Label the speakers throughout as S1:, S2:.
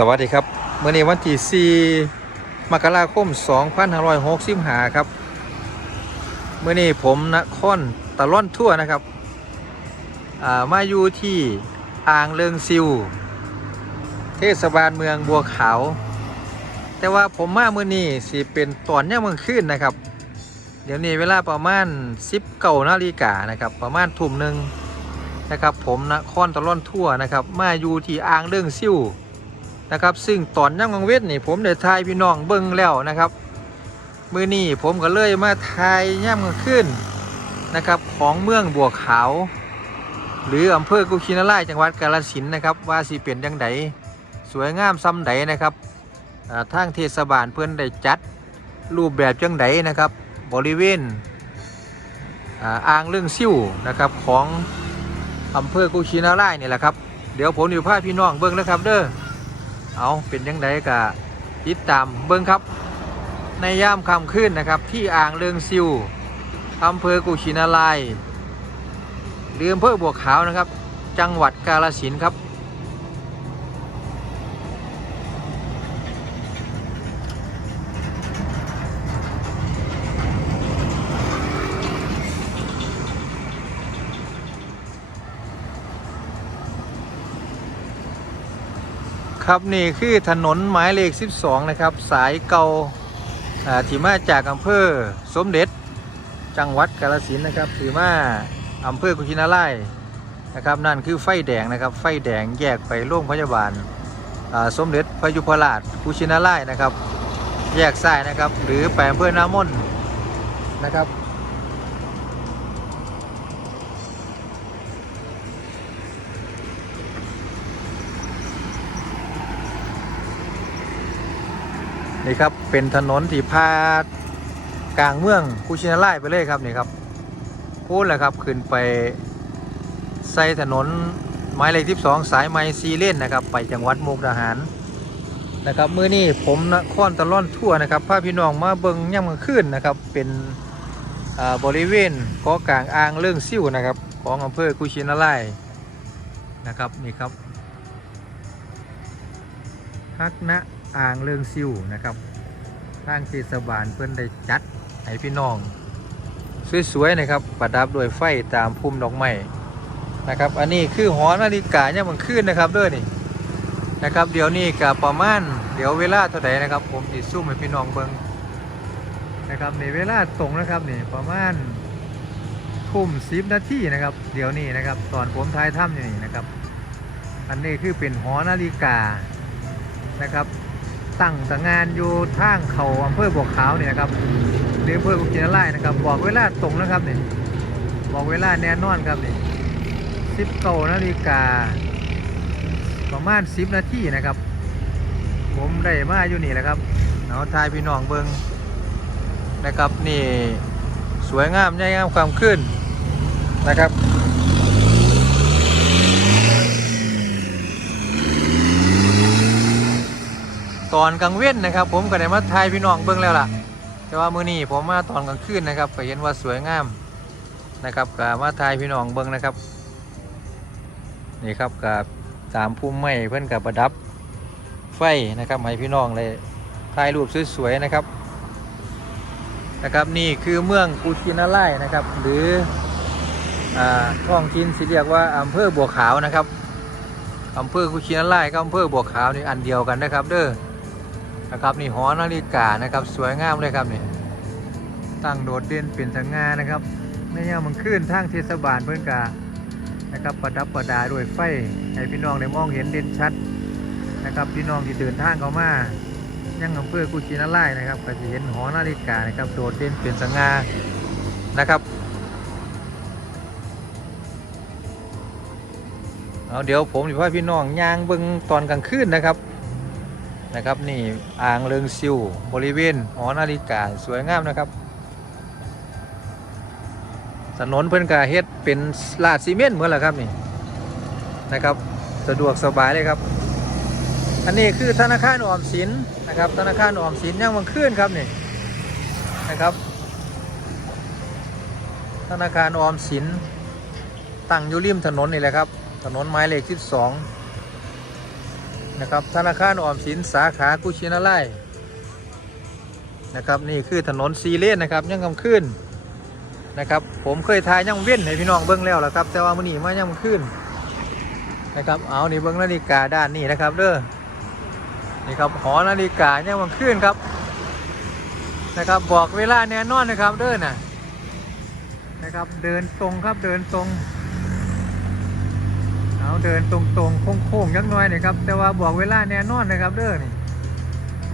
S1: สวัสดีครับเมื่อนี้วันที่4มกราคม 2565 ครับเมื่อนี้ผมนครตะล่อนทั่วนะครับามาอยู่ที่อ่างเลิงซิว เทศบาลเมืองบัวขาว แต่ว่าผมมาเมื่อนี้สิเป็นตอนย่างเมืองขึ้นนะครับ เดี๋ยวนี้เวลาประมาณ 10เก้านาฬิกานะครับ ประมาณทุ่มหนึ่งนะครับ ผมนครตะล่อนทั่วนะครับ มาอยู่ที่อ่างเลิงซิว นะครับ ซึ่งตอนย่างมังเวทนี่ผมได้ทายพี่น้องเบิ้งแล้วนะครับ มือนี้ผมก็เลยมาทายย่ามกลางคืนนะครับของเมืองบัวขาว หรืออำเภอกุชินาราจังหวัดกาฬสินนะครับ ว่าสิเป็นยังไงสวยงามซ้ำใดนะครับทางเทศบาลเพื่อนได้จัดรูปแบบจังไดนะครับ บริเวณอ่างเรื่องซิ่วนะครับของอำเภอกุชินาราชนี่แหละครับ เดี๋ยวผมอยู่พาพี่น้องเบิ้งนะครับเด้อ เอาเป็นยังไงกะติดตามเบิ้งครับ ในย่ามคำขึ้นนะครับ ที่อ่างเลืองซิวอำเภอกุชินาลายเรืออำเภอบัวขาวนะครับ จังหวัดกาฬสินครับ ครับนี่คือถนนหมายเลข 12 นะครับ สายเกาที่มาจากอำเภอสมเด็จ จังหวัดกาฬสินธุ์นะครับที่มาอำเภอกุชินาลัยนะครับนั่นคือไฟแดงนะครับ ไฟแดงแยกไปโรงพยาบาลสมเด็จพระยุพราชกุชินาลัยนะครับ แยกซ้ายนะครับ หรือไปอำเภอน้ำมนต์นะครับ นี่ครับเป็นถนนที่พากลางเมืองกุชินาไลไปเลยครับนี่ครับพูดแหละครับขึ้นไปใส่ถนนหมายเลขที่สองสายไมซีเล่นนะครับ ไปจังหวัดมุกดาหารนะครับมื้อนี้ผมนครตะล่อนทั่วนะครับพาพี่น้องมาเบิงย่ำกลางคืนนะครับ เป็นบริเวณเกาะกลางอ่างเรื่องซิ่วนะครับ ของอำเภอกุชินาไลนะครับนี่ครับฮักนะ อ่างเรื่องซิวนะครับทางเทศบาลเพื่อนได้จัดให้พี่น้อง สวยๆนะครับประดับด้วยไฟตามพุ่มดอกไม้นะครับ อันนี้คือหอนาฬิกาเนี่ยมันขึ้นนะครับด้วยนี่นะครับ เดี๋ยวนี้กับประมาณเดี๋ยวเวลาเท่าไหร่นะครับ ผมติซุ่มให้พี่น้องเบิงนะครับในเวลาตรงนะครับนี่ประมาณทุ่มสิบนาทีนะครับ เดี๋ยวนี้นะครับ ตอนผมท้ายถ้ำอยู่นี่นะครับ อันนี้คือเป็นหอนาฬิกานะครับ ตั้งแต่งานอยู่ทางเขาอำเภอบัวขาวเนี่ยนะครับหรืออำเภอกุชินาไลนะครับ บอกเวลาตรงนะครับเนี่ยบอกเวลาแน่นอนครับเนี่ยสิบเก้านาฬิกาประมาณสิบนาทีนะครับ ผมได้มาอยู่นี่แหละครับเอาะทายพี่น้องเบิงนะครับนี่สวยงามใหญ่งามความขึ้นนะครับ ตอนกลางเว้นนะครับ ผมก็ได้มาถ่ายพี่น้องเบิ่งแล้วล่ะ แต่ว่ามื้อนี้ผมมาตอนกลางคืนนะครับก็เห็นว่าสวยงามนะครับก็มาถ่ายพี่น้องเบิ่งนะครับนี่ครับกับตามพุ่มไม้เพื่อนกับประดับไฟนะครับให้พี่น้องเลยถ่ายรูปสวยๆนะครับนะครับนี่คือเมืองกูชินาไลนะครับ หรืออ่าท้องถิ่นสิเรียกว่าอำเภอบัวขาวนะครับอำเภอกุชินาไลกับอำเภอบัวขาวนี่อันเดียวกันนะครับ เด้อ นะครับนี่หอนาฬิกานะครับสวยงามเลยครับนี่ตั้งโดดเด่นเป็นสง่านะครับในยามมันขึ้นทางเทศบาลเพื่อนกานะครับประดับประดาด้วยไฟให้พี่น้องได้มองเห็นเด่นชัดนะครับพี่น้องที่เดินทางเข้ามายังอำเภอกุชินาไลนะครับก็จะเห็นหอนาฬิกานะครับโดดเด่นเป็นสง่านะครับเอาเดี๋ยวผมจะพาพี่น้องย่างเบิ่งตอนกลางคืนนะครับ นะครับนี่อ่างเริงซิวบริเวณหอนาฬิกาสวยงามนะครับถนนเพิ่นกาเฮ็ดเป็นลาดซีเมนต์เหมือนแหละครับนี่นะครับ สะดวกสบายเลยครับ อันนี้คือธนาคารออมสินนะครับ ธนาคารออมสินย่างวังคืนครับนี่นะครับ ธนาคารออมสินตั้งอยู่ริมถนนนี่แหละครับ ถนนหมายเลข 12 นะครับธนาคารออมสินสาขากุชินาไลยนะครับนี่คือถนนซีเลนนะครับยังกำขึ้นนะครับผมเคยทายยังเว้นให้พี่น้องเบิ้งแล้วละครับแต่ว่ามื่อนี้มายังขึ้นนะครับเอานี่เบิ้งนาฬิกาด้านนี้นะครับเด้อนี่ครับหอนาฬิกายังมันขึ้นครับนะครับบอกเวลาแน่นอนนะครับเด้อน่ะนะครับเดินตรงครับเดินตรง เอาเดินตรงๆโค้งๆยักน้อยนะครับ แต่ว่าบอกเวลาแน่นอนนะครับเด้อนี่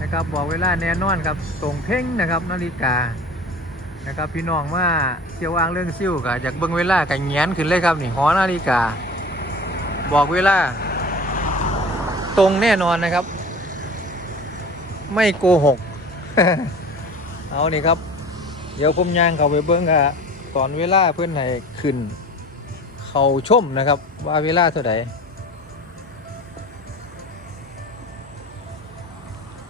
S1: นะครับบอกเวลาแน่นอนครับตรงเพ่งนะครับนาฬิกานะครับพี่น้องว่าเที่ยวอ้างเรื่องซิ่วกับจากเบิ่งเวลากับเงียนขึ้นเลยครับนี่หอนาฬิกา บอกเวลา ตรงแน่นอนนะครับ ไม่โกหก เอานี่ครับ เดี๋ยวผมย่างเข้าไปเบิ่งอะตอนเวลาเพื่อนให้ขึ้น เขาชมนะครับ ว่าเวลาเท่าไหร่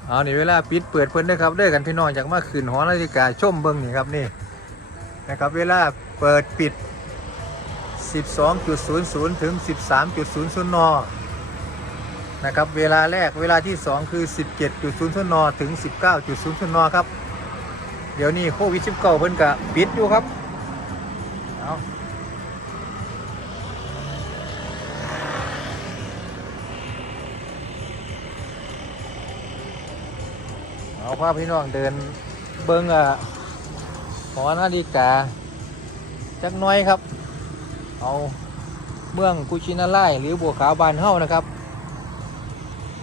S1: เอานี่เวลาปิดเปิดเพิ่นเด้ครับเด้กันพี่น้องอยากมาขึ้นหอนาฬิกาชมเบิ่งนี่ครับนี่นะครับเวลาเปิดปิด 12.00 ถึง 13.00 น นะครับ เวลาแรกเวลาที่ 2 คือ 17.00 น ถึง 19.00 น ครับ เดี๋ยวนี้โควิด19เพิ่นกะปิดอยู่ครับ พาพี่น้องเดินเบิ้งอะหอนาฬิกาจักน้อยครับ เอาเมืองกุชินาไลหรือบัวขาวบานเฮ้านะครับ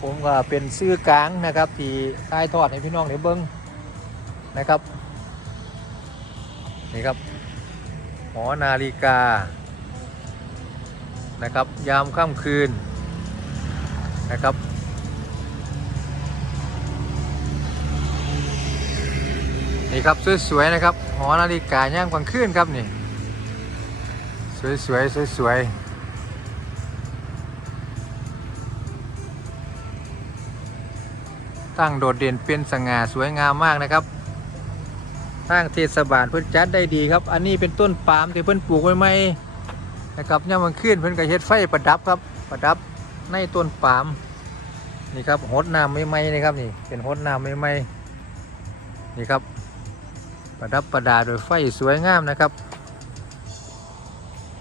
S1: ผมก็เป็นซื้อกลางนะครับ ที่ถ่ายทอดให้พี่น้องได้เบิ้งนะครับนี่ครับหอนาฬิกานะครับ ยามค่ำคืนนะครับ นี่ครับสวยๆนะครับหอนาฬิกาย่างกลางคืนครับนี่สวยๆสวยๆตั้งโดดเด่นเป็นสง่าสวยงามมากนะครับทางเทศบาลเพิ่นจัดได้ดีครับ อันนี้เป็นต้นปาล์มที่เพิ่อนปลูกไว้ใหมนะครับย่ามกลางคืนเพิ่อนก็เฮ็ดไฟประดับครับประดับในต้นปาล์มนี่ครับหดน้ำใหม่ๆนะครับนี่เป็นหดน้ำใหม่ๆนี่ครับ ประดับประดาโดยไฟสวยงามนะครับ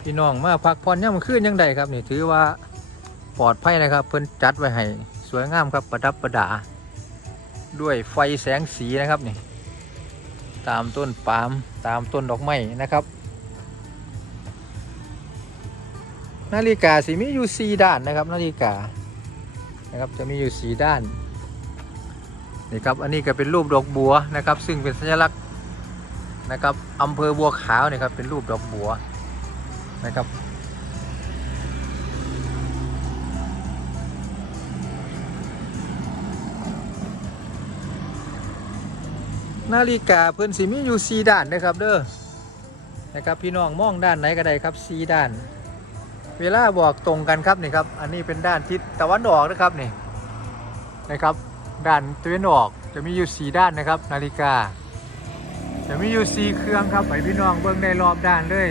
S1: พี่น้องมาพักผ่อนย่ำคืนยังใดครับนี่ถือว่าปลอดภัยนะครับ เพิ่นจัดไว้ให้สวยงามครับประดับประดา ด้วยไฟแสงสีนะครับนี่ ตามต้นปาล์มตามต้นดอกไม้นะครับ นาฬิกาสีมีอยู่สีด้านนะครับ นาฬิกานะครับจะมีอยู่สีด้านนี่ครับอันนี้ก็เป็นรูปดอกบัวนะครับ ซึ่งเป็นสัญลักษณ์ นะครับอำเภอบัวขาวเนี่ยครับเป็นรูปดอกบัวนะครับ นาฬิกาเพิ่อนสิมีอยู่สีด้านนะครับเด้อนะครับพี่น้องมองด้านไหนก็ได้ครับสีด้าน เวลาบอกตรงกันครับนี่ครับ อันนี้เป็นด้านทิศตะวันออกนะครับนี่นะครับด้านตะวันออกจะมีอยู่สีด้านนะครับ นาฬิกา จะมีอยู่สีเครื่องครับให้พี่น้องเบิ่งได้รอบด้านเลย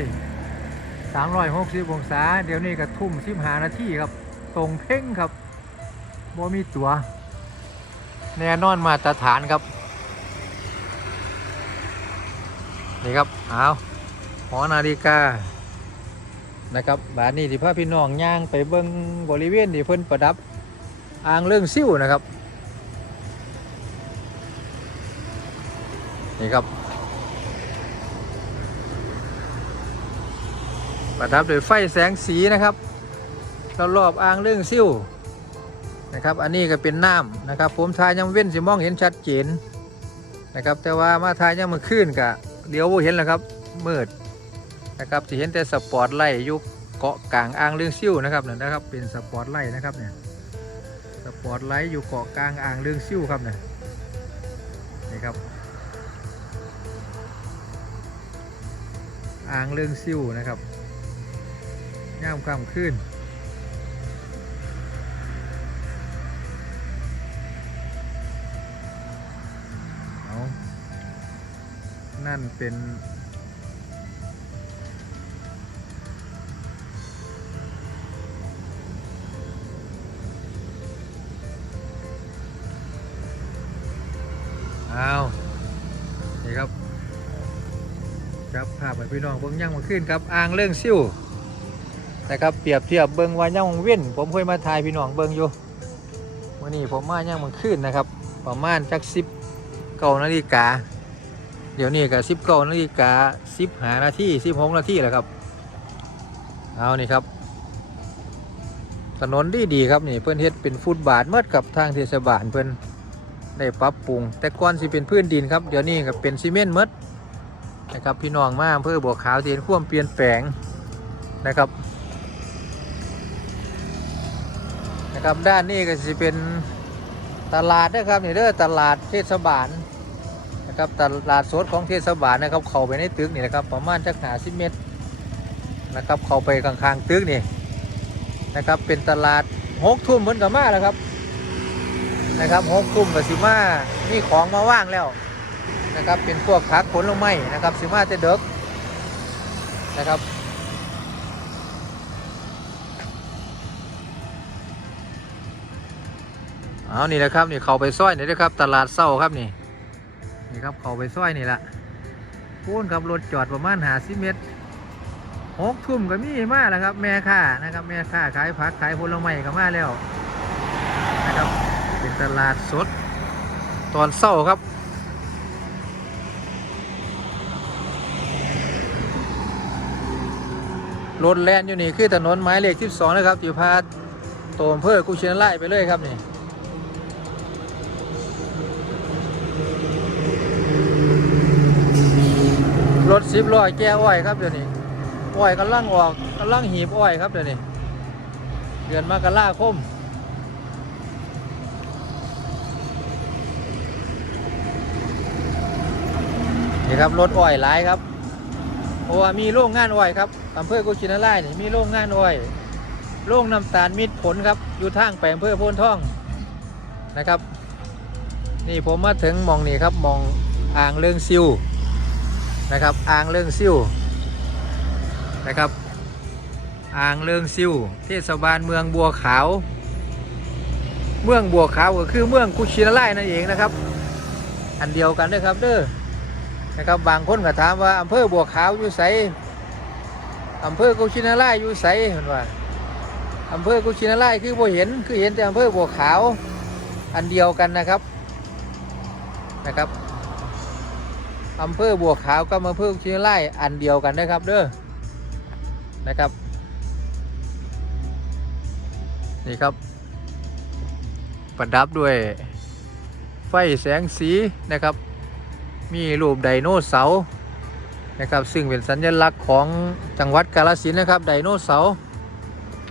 S1: 360องศา เดี๋ยวนี้ก็ทุ่ม15นาทีครับ ตรงเพ่งครับบ่มีตัว แน่นอนมาตรฐานครับ นี่ครับเอาหอนาฬิกานะครับบาทนี้ที่พาพี่น้องย่างไปเบิ่งบริเวณที่เพิ่นประดับอ่างเรื่องซิ่วนะครับ นี่ครับ ประดับด้วยไฟแสงสีนะครับรอบๆอ่างเรื่องซิ่วนะครับ อันนี้ก็เป็นน้ำนะครับ ผมทายยังเว้นสิมองเห็นชัดเจนนะครับ แต่ว่ามาทายยังมันขึ้นกะเดี๋ยวเห็นแล้วครับมืดนะครับจะเห็นแต่สปอร์ตไลท์อยุคเกาะกลางอ่างเรื่องซิ่วนะครับนั่นนะครับ เป็นสปอร์ตไลท์นะครับเนี่ยสปอร์ตไลท์อยู่เกาะกลางอ่างเรื่องซิ่วครับเนี่ยนี่ครับอ่างเรื่องซิ่วนะครับ ย่ามคลางคืนเอานั่นเป็นเอาวนี่ครับ ครับภาพไห้พี่น้องเบิ่งย่างมาขึ้นครับ อ่างเรื่องซิ่ว นะครับเปรียบเทียบเบิ่งว่าย่างเว้นผมเคยมาถ่ายพี่น้องเบิ่งอยู่วันนี้ผมมาย่างมาขึ้นนะครับ ประมาณจักสิบเก้านาฬิกาเดี๋ยวนี้ก็สิบเก้านาฬิกาสิบหานาทีสิบหกนาทีแหละครับเอานี่ครับ ถนนดีดีครับนี่เพื่อนเฮ็ดเป็นฟุตบาทเมื่อกับทางเทศบาลเพื่อนได้ปรับปรุง แต่ก่อนสิเป็นพื้นดินครับเดี๋ยวนี้ก็เป็นซีเมนต์หมดนะครับพี่น้องมาอำเภอบัวขาวที่เห็นควมเปลี่ยนแปลงนะครับ นะครับด้านนี้ก็สิเป็นตลาดนะครับนี่เด้อตลาดเทศบาลนะครับตลาดสดของเทศบาลนะครับเข้าไปในตึกนี่นะครับประมาณจักหาสิเมตรนะครับเข้าไปข้างๆตึกนี่นะครับเป็นตลาดหกทุ่มเหมือนกับมาแล้วครับนะครับหกทุ่มกับสิมามีของมาว่างแล้วนะครับเป็นพวกผักผลไม้นะครับสิมาจะเด็กนะครับ เอานี่แหละครับนี่เขาไปซ้อยนี่นะครับ ตลาดเศร้าครับนี่นี่ครับเขาไปซ้อยนี่แหละพูนครับรถจอดประมาณหาสิเมตรหกทุ่มก็มีมาแล้วครับ แม่ค้านะครับ แม่ค้าขายผักขายผลไม้ก็มาแล้วนะครับเป็นตลาดสด ตอนเช้าครับรถแลนอยู่นี่คือถนนหมายเลข 12 นะครับที่พาตโตมเพื่อกุเชียนไล่ไปเลยครับนี่ รถสิบล้อแก้อ้อยครับเดี๋ยวนี้อ้อยกำลังออกกำลังหีบอ้อยครับเดี๋ยวนี้เดือนมกราคมนี่ครับรถอ้อยหลายครับเพราะว่ามีโรงงานอ้อยครับอำเภอกุชินาไล่นี่มีโรงงานอ้อยโรงน้ำตาลมิตรผลครับอยู่ทางไปอำเภอโพนท่องนะครับ นี่ผมมาถึงมองนี่ครับมองอ่างเรื่องซิว นะครับอ่างเรื่องซิ่วนะครับอ่างเลิงซิ่วเทศบาลเมืองบัวขาว เมืองบัวขาวก็คือเมืองกุชินาไลนั่นเองนะครับ อันเดียวกันเด้อครับเด้อนะครับบางคนก็ถามว่าอำเภอบัวขาวอยู่ไสอำเภอกุชินาไลอยู่ไสเห็นว่าอำเภอกุชินาไลคือบ่เห็นคือเห็นแต่อำเภอบัวขาวอันเดียวกันนะครับนะครับ อำเภอบัวขาวกับอำเภอกุชินาไลอันเดียวกันนะครับเด้อนะครับนี่ครับ ประดับด้วยไฟแสงสีนะครับ มีรูปไดโนเสาร์นะครับ ซึ่งเป็นสัญลักษณ์ของจังหวัดกาฬสินธุ์นะครับไดโนเสาร์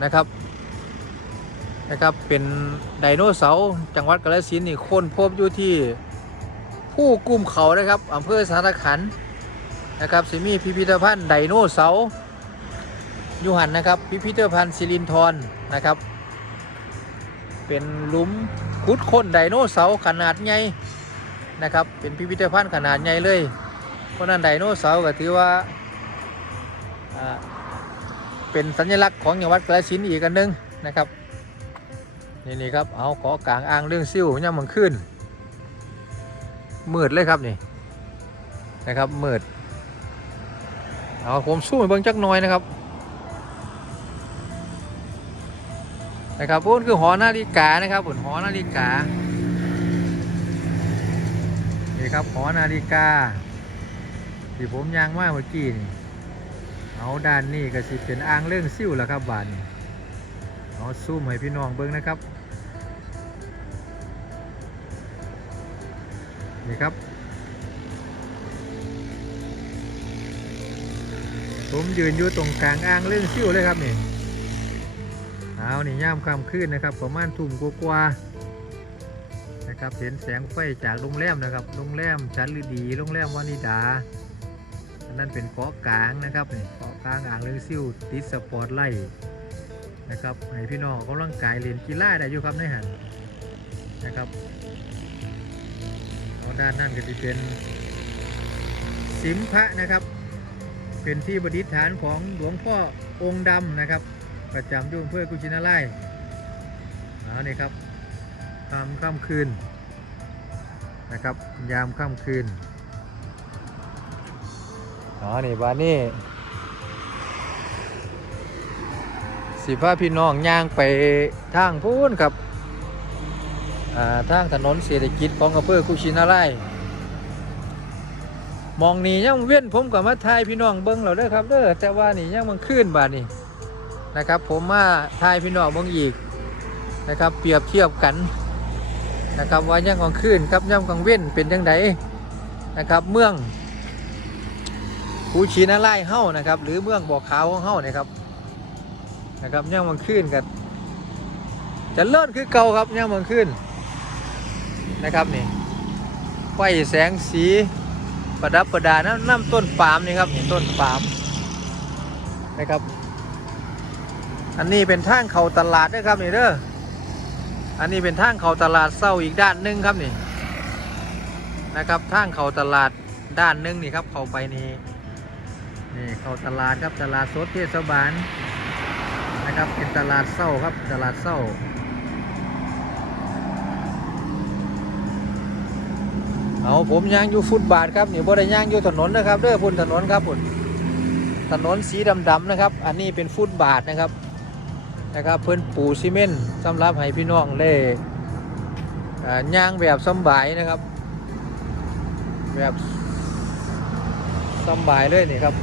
S1: นะครับนะครับเป็นไดโนเสาร์จังหวัดกาฬสินธุ์นี่ค้นพบอยู่ที่ ผู้กลุ่มเขานะครับอำเภอสารขันนะครับสิมีพิพิธภัณฑ์ไดโนเสาร์ยูหันนะครับพิพิธภัณฑ์ศิรินทรนะครับ เป็นลุมขุดค้นไดโนเสาร์ขนาดใหญ่นะครับเป็นพิพิธภัณฑ์ขนาดใหญ่เลยเพราะนั้นไดโนเสาร์ก็ถือว่าเป็นสัญลักษณ์ของจังหวัดกระสินอีกอันหนึงนะครับนี่นี่ครับเอาขอกลางอ่างเรื่องซิ่วย่ำมันขึ้น มืดเลยครับนี่นะครับมืดเอาผมสู้ให้เบิ่งจักหน่อยนะครับนะครับพุ่นคือหอนาฬิกานะครับผลหอนาฬิกานี่ครับหอนาฬิกาที่ผมยางมาเมื่อกี้นี่เอาด้านนี้ก็สิเป็นอ่างเรื่องซิ่วแล้วครับบานเอาซูมให้พี่น้องเบิ้งนะครับ นี่ครับ ผมยืนอยู่ตรงกลางอ่างเรื่องซิ่วเลยครับนี่เอานี่ย่ามค่ำคืนนะครับ ประมาณทุ่มกว่าๆนะครับ เห็นแสงไฟจากโรงแรมนะครับ โรงแรมชั้นฤดี โรงแรมวานิดาอันนั้นเป็นเกาะกลางนะครับนี่เกาะกลางอ่างเลืองซิ่วติดสปอร์ตไลท์นะครับให้พี่น้องกำลังกายเล่นกีฬาได้อยู่ครับในหันนะครับ ด้านนั่นก็จะเป็นสิมพระนะครับ เป็นที่ประดิษฐานของหลวงพ่อองค์ดำนะครับ ประจำอยุ่เพื่อกุชินาไล่เอานี่ครับยามค่ำคืนนะครับ ยามค่ำคืนอ๋อนี่บ้านนี่สิพาพี่น้องย่างไปทางพูนครับ ทางถนนเศรษฐกิจของอำเภอกุชินารายมองนี่ยังเว้นผมกับมาทายพี่น้องเบิ้งเราเด้อครับเด้อแต่ว่านี่ยังมันขึ้นบาดนี่นะครับ ผมมาทายพี่น้องเบิ้งอีกนะครับ เปรียบเทียบกันนะครับว่ายังกลางคืนครับยังกลางเว้นเป็นยังไงนะครับ เมืองภูชีนาไล่เฮ้านะครับ หรือเมืองบ่อขาวของเฮ้านะครับนะครับย่างมันขึ้นกันจะเลิศคือเก่าครับย่างมันขึ้น นะครับนี่ไฟแสงสีประดับประดาน้ำน้ำต้นปาล์มนี่ครับนี่ต้นปาล์มนะครับ อันนี้เป็นทางเขาตลาดนะครับนี่เด้ออันนี้เป็นทางเขาตลาดเศร้าอีกด้านหนึงครับนี่นะครับทางเขาตลาดด้านหนึงนี่ครับเข้าไปนี่นี่เข้าตลาดครับตลาดสดเทศบาลนะครับเป็นตลาดเศร้าครับตลาดเศร้า เอาผมย่างอยู่ฟุตบาทครับนี่บ่ได้ย่างอยู่ถนนนะครับเด้อพุ่นถนนครับพุ่นถนนสีดำๆนะครับ อันนี้เป็นฟุตบาทนะครับนะครับเพิ่นปูซีเมนต์สำหรับให้พี่น้องเล่ย่างแบบสบายนะครับ แบบสบายเลยนี่ครับ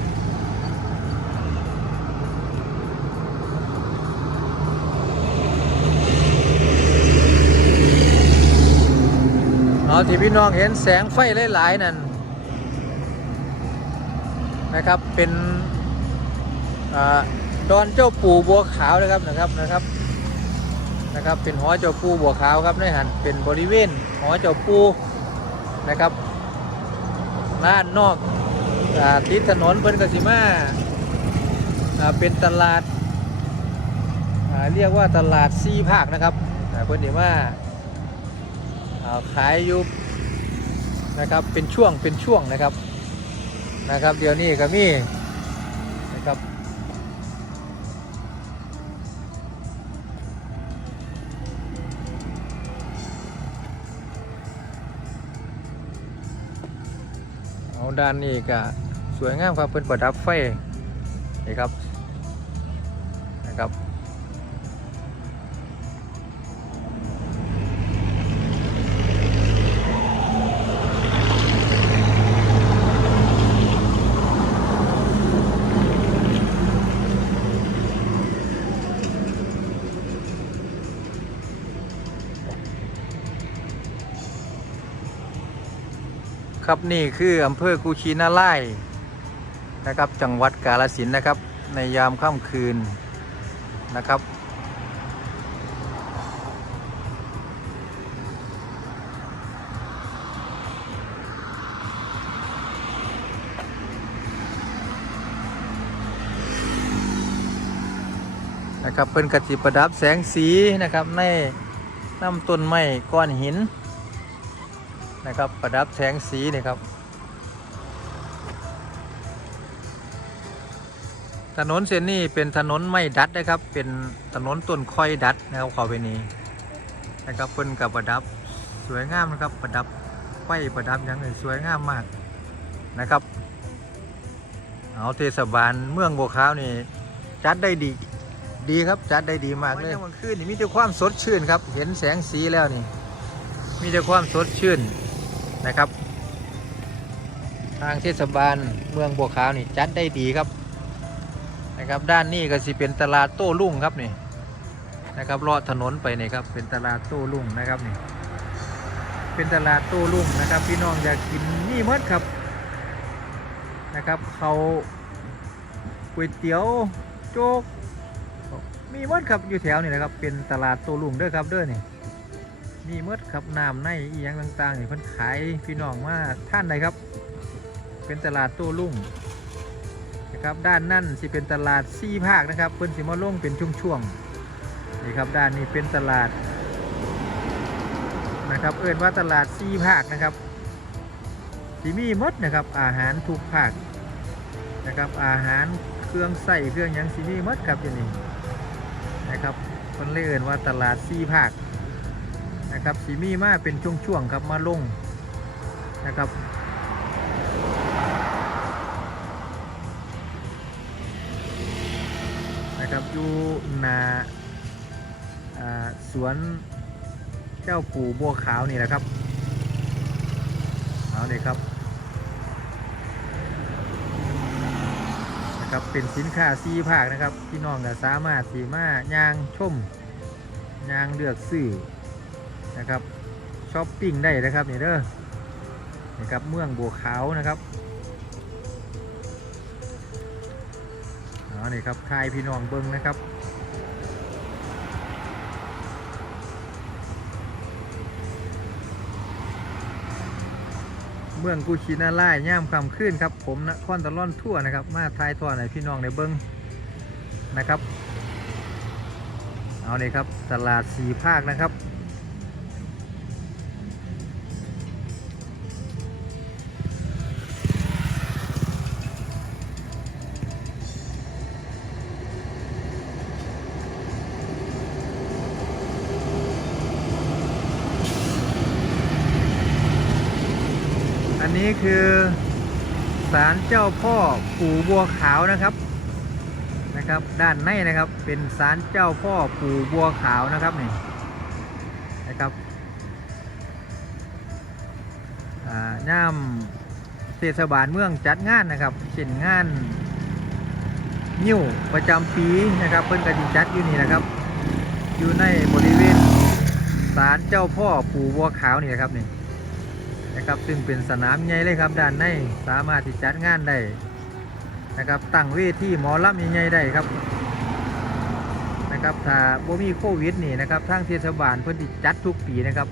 S1: เอาที่พี่น้องเห็นแสงไฟหลายๆนั่นนะครับเป็นอดอนเจ้าปู่บัวขาวนะครับนะครับนะครับนะครับ เป็นหอเจ้าปู่บัวขาวครับในหันเป็นบริเวณหอเจ้าปู่นะครับด้านนอกอาติดถนนเพิ่นกสิมาอ่าเป็นตลาดาเรียกว่าตลาดซีภาคนะครับเพิ่นเดี๋ยวว่า ขายอยู่นะครับเป็นช่วงเป็นช่วงนะครับนะครับ เดี๋ยวนี้ก็มีนะครับเอาด้านนี้ก็สวยงามครับเป็นประดับไฟนี่ครับนะครับ ครับนี่คืออำเภอกุชินาไล่นะครับ จังหวัดกาฬสินนะครับ ในยามค่ำคืนนะครับ นะครับเป็นกติประดับแสงสีนะครับในน้ำต้นไม้ก้อนหิน นะครับ ประดับแสงสีนี่ครับ ถนนเส้นนี้เป็นถนนไม้ดัดนะครับ เป็นถนนต้นคอยดัดนะครับเข้าไปนี้นะครับเพิ่นกับประดับสวยงามนะครับ ประดับไฟประดับหยังไงสวยงามมากนะครับเอาเทศบาลเมืองบัวขาวนี่จัดได้ดีดีครับจัดได้ดีมากเลยวันคืนนี่มีแต่ความสดชื่นครับ เห็นแสงสีแล้วนี่ มีแต่ความสดชื่น นะครับ ทางเทศบาลเมืองบัวขาวนี่จัดได้ดีครับนะครับ ด้านนี้ก็สิเป็นตลาดโต้รุ่งครับนี่นะครับลาะถนนไปนี่ครับเป็นตลาดโต้รุ่งนะครับนี่เป็นตลาดโต้รุ่งนะครับ พี่น้องอยากกินนี่หมดครับนะครับเขาก๋วยเตี๋ยวโจ๊กมีหมดครับอยู่แถวนี่นะครับเป็นตลาดโต้รุ่งเด้อครับเด้อนี่ มีหมดครับน้ำในอีหยังต่างๆนี่เพิ่นขายพี่น้องมาท่านใดครับ เป็นตลาดโต้รุ่งนะครับด้านนั่นสิเป็นตลาดซี่ภาคนะครับเพิ่นสิมาลงเป็นช่วงๆนี่ครับด้านนี้เป็นตลาดนะครับ เอิ้นว่าตลาดซี่ภาคนะครับสิมีมดนะครับอาหารทุกภาคนะครับอาหารเครื่องใส่เครื่องยังสิมีมดครับอย่างนี้นะครับเพิ่นเลยเอิ้นว่าตลาดซี่ภาค นะครับสีมีมาเป็นช่วงๆครับมาลงนะครับนะครับอยู่นาสวนเจ้าปู่บัวขาวนี่แหละครับเอาเลยครับนะครับเป็นสินค้าซีภาคนะครับพี่น้องก็สามารถสีมายางชมยางเลือกซื้อ นะครับช้อปปิ้งได้นะครับนี่เด้อนี่ครับเมืองบัวขาวนะครับเอนี่ครับทายพี่น้องเบิ้งนะครับเมืองกุชินาไล่ย่ามคำขึ้นครับ ผมนะครตะล่อนทั่วนะครับ มาทายทอดให้พี่น้องในเบิ้งนะครับ เอาเลยครับตลาดสีภาคนะครับ พ่อปู่บัวขาวนะครับนะครับ ด้านในนะครับเป็นศาลเจ้าพ่อปู่บัวขาวนะครับนี่นะครับอ่าย่ามเทศบาลเมืองจัดงานนะครับเช่นงานนิ้วประจำปีนะครับ เพิ่นกติจัดอยู่นี่นะครับ อยู่ในบริเวณศาลเจ้าพ่อปู่บัวขาวนี่นะครับนี่ นะครับ ซึ่งเป็นสนามใหญ่เลยครับด้านในสามารถที่จัดงานได้นะครับตั้งเวทีหมอลำใหญ่ๆได้ครับนะครับถ้าบ่มีโควิดนี่นะครับทางเทศบาลเพิ่นจัดทุกปีนะครับ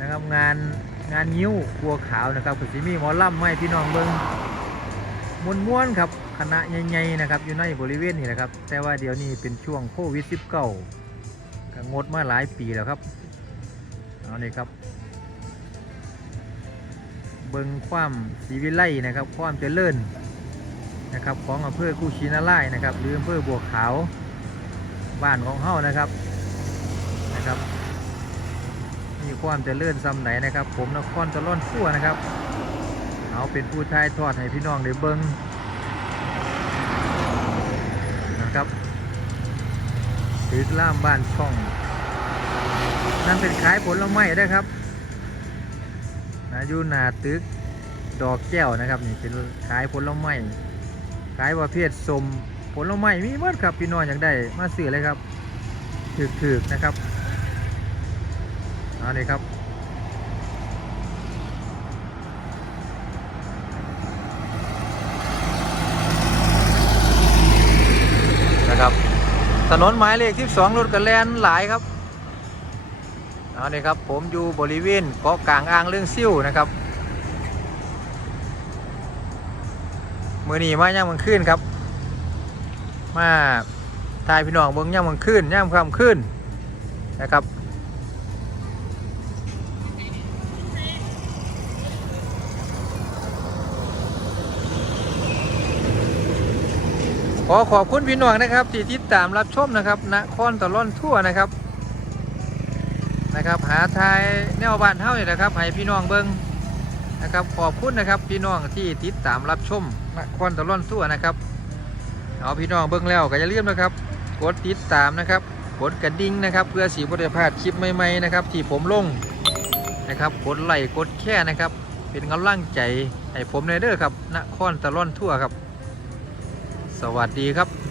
S1: นะครับงานงานยิ้วบัวขาวนะครับก็สิมีหมอลำไมาให้พี่น้องเบิ่งมวนม้วนครับคณะใหญ่ๆนะครับอยู่ในบริเวณนี้นะครับ แต่ว่าเดี๋ยวนี้เป็นช่วงโควิด -19 ก็งดมาหลายปีแล้วครับเอานี่ครับ บิงความสีวิไลนะครับ ความเจริญนะครับของอำเภอกุชินาไล่นะครับ หรืออำเภอบัวขาวบ้านของเฮานะครับนะครับมีความเจริญซ้ำไหนนะครับ ผมนครตะล่อนทั่วนะครับเอาเป็นผู้ชายทอดให้พี่น้องได้เบิงนะครับถือล่ามบ้านช่อง นั่นเป็นขายผลไม้ได้ครับ นะอยู่หนาตึกดอกแก้วนะครับนี่เป็นขายผลไม้ขายประเภทสมผลไม้มีหมดครับพี่น้องอยากได้มาซื้อเลยครับถือกๆนะครับเอาเลยครับนะครับถนนหมายเลข 12รถกระแลนหลายครับ เอาเลยครับผมอยู่บริเวณเกาะกลางอ่างเรื่องซิ่วนะครับมือหนีมาย่างมันขึ้นครับ มาทายพี่น้องเบิ้งย่างมันขึ้นย่างคำขึ้นนะครับขอขอบคุณพี่น้องนะครับที่ติดตามรับชมนะครับนครตะล่อนทั่วนะครับ นะครับหาทายแนวบ้านเฮานี่นะครับให้พี่น้องเบิ้งนะครับขอบคุณนะครับพี่น้องที่ติดตามรับชมนครตะล่อนทั่วนะครับเอาพี่น้องเบิ้งแล้วก็อย่าลืมนะครับ กดติดตามนะครับกดกระดิ่งนะครับ เพื่อสีบริพาดคลิปใหม่ๆนะครับ ที่ผมลงนะครับกดไลค์กดแค่นะครับ เป็นกำลังใจให้ผมในเด้อครับนครตะล่อนทั่วครับ สวัสดีครับ